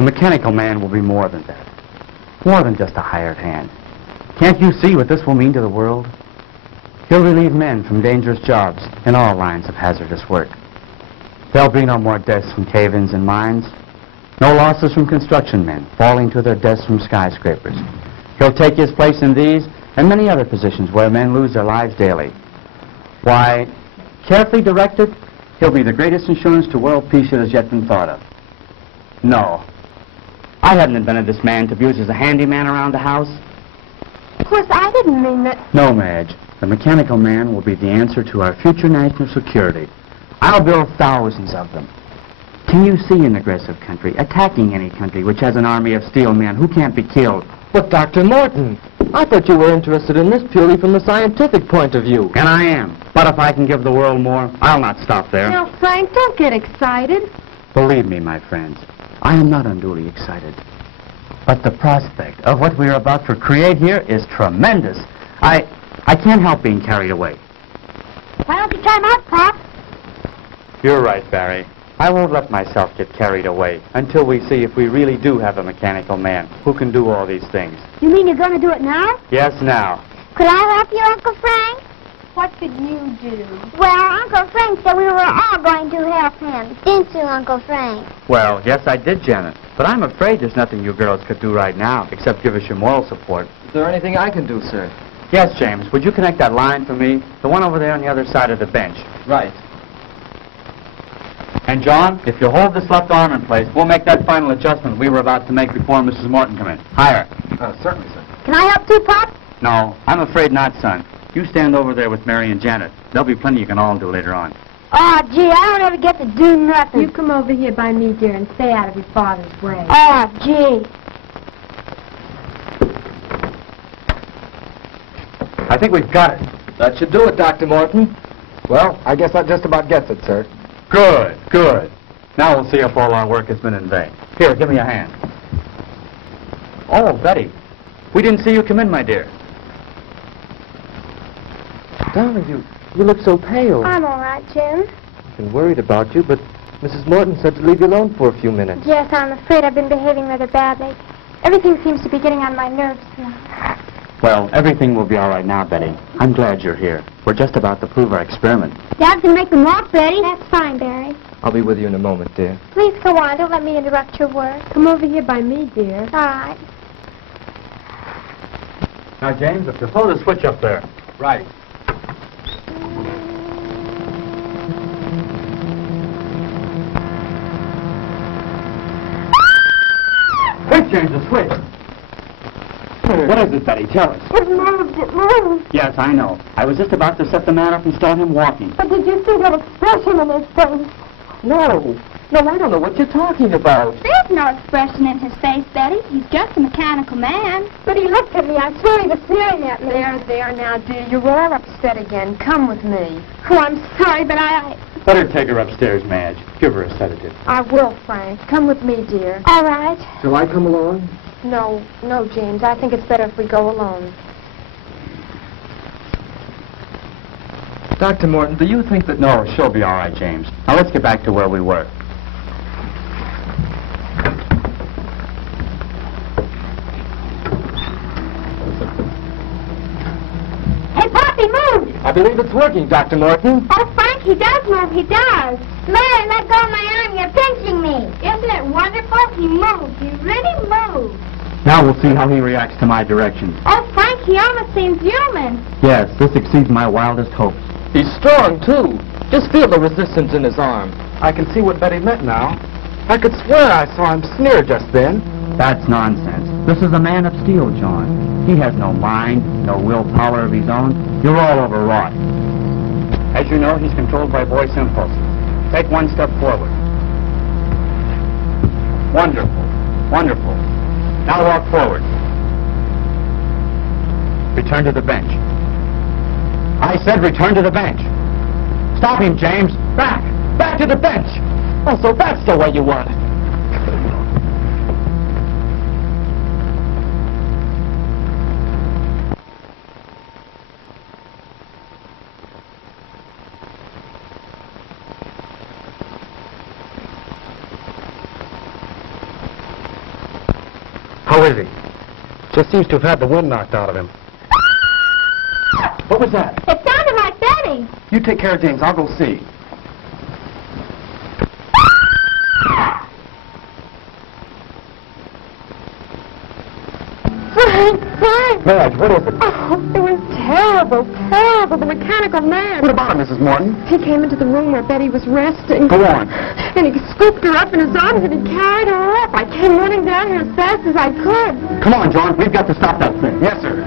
The mechanical man will be more than that. More than just a hired hand. Can't you see what this will mean to the world? He'll relieve men from dangerous jobs in all lines of hazardous work. There'll be no more deaths from cave-ins and mines. No losses from construction men falling to their deaths from skyscrapers. He'll take his place in these and many other positions where men lose their lives daily. Why, carefully directed, he'll be the greatest insurance to world peace that has yet been thought of. No. I haven't invented this man to be used as a handyman around the house. Of course, I didn't mean that. No, Madge. The mechanical man will be the answer to our future national security. I'll build thousands of them. Can you see an aggressive country attacking any country which has an army of steel men who can't be killed? But, Dr. Morton, I thought you were interested in this purely from the scientific point of view. And I am. But if I can give the world more, I'll not stop there. Now, Frank, don't get excited. Believe me, my friends, I am not unduly excited. But the prospect of what we are about to create here is tremendous. I can't help being carried away. Why don't you time out, Pop? You're right, Barry. I won't let myself get carried away until we see if we really do have a mechanical man who can do all these things. You mean you're going to do it now? Yes, now. Could I help you, Uncle Frank? What could you do? Well, Uncle Frank said we were all going to help him. Didn't you, Uncle Frank? Well, yes, I did, Janet. But I'm afraid there's nothing you girls could do right now except give us your moral support. Is there anything I can do, sir? Yes, James. Would you connect that line for me? The one over there on the other side of the bench. Right. And, John, if you hold this left arm in place, we'll make that final adjustment we were about to make before Mrs. Morton come in. Higher. Certainly, sir. Can I help too, Pop? No, I'm afraid not, son. You stand over there with Mary and Janet. There'll be plenty you can all do later on. Oh, gee, I don't ever get to do nothing. You come over here by me, dear, and stay out of your father's way. Oh, gee. I think we've got it. That should do it, Dr. Morton. Well, I guess that just about gets it, sir. Good, good. Now we'll see if all our work has been in vain. Here, give me a hand. Oh, Betty, we didn't see you come in, my dear. Darling, you look so pale. I'm all right, Jim. I've been worried about you, but Mrs. Morton said to leave you alone for a few minutes. Yes, I'm afraid I've been behaving rather badly. Everything seems to be getting on my nerves now. Well, everything will be all right now, Betty. I'm glad you're here. We're just about to prove our experiment. Dad can make them walk, Betty. That's fine, Barry. I'll be with you in a moment, dear. Please go on. Don't let me interrupt your work. Come over here by me, dear. All right. Now, James, if you throw the switch up there. Right. Quick, James, the switch. What is it, Betty? Tell us. It moved. It moved. Yes, I know. I was just about to set the man up and start him walking. But did you see that expression in his face? No, I don't know what you're talking about. There's no expression in his face, Betty. He's just a mechanical man. But he looked at me. I swear he was staring at me. There now, dear. You're all upset again. Come with me. Oh, I'm sorry, but I... Better take her upstairs, Madge. Give her a sedative. I will, Frank. Come with me, dear. All right. Shall I come along? No, James. I think it's better if we go alone. Dr. Morton, do you think that... No, she'll be all right, James. Now, let's get back to where we were. Hey, Poppy, move! I believe it's working, Dr. Morton. Oh, Frank, he does move. He does. Mary, let go of my arm. You're pinching me. Isn't it wonderful? He moved. He really moved. Now we'll see how he reacts to my directions. Oh, Frank, he almost seems human. Yes, this exceeds my wildest hopes. He's strong, too. Just feel the resistance in his arm. I can see what Betty meant now. I could swear I saw him sneer just then. That's nonsense. This is a man of steel, John. He has no mind, no willpower of his own. You're all overwrought. As you know, he's controlled by voice impulses. Take one step forward. Wonderful. Wonderful. Now walk forward. Return to the bench. I said return to the bench. Stop him, James. Back. Back to the bench. Oh, so that's the way you want it. How is he? Just seems to have had the wind knocked out of him. What was that? It sounded like Betty. You take care of James. I'll go see. Frank! Madge, what is it? Oh, it was terrible, terrible. The mechanical man. What about him, Mrs. Morton? He came into the room where Betty was resting. Go on. And he scooped her up in his arms and he carried her up. I came running down here as fast as I could. Come on, John. We've got to stop that thing. Yes, sir.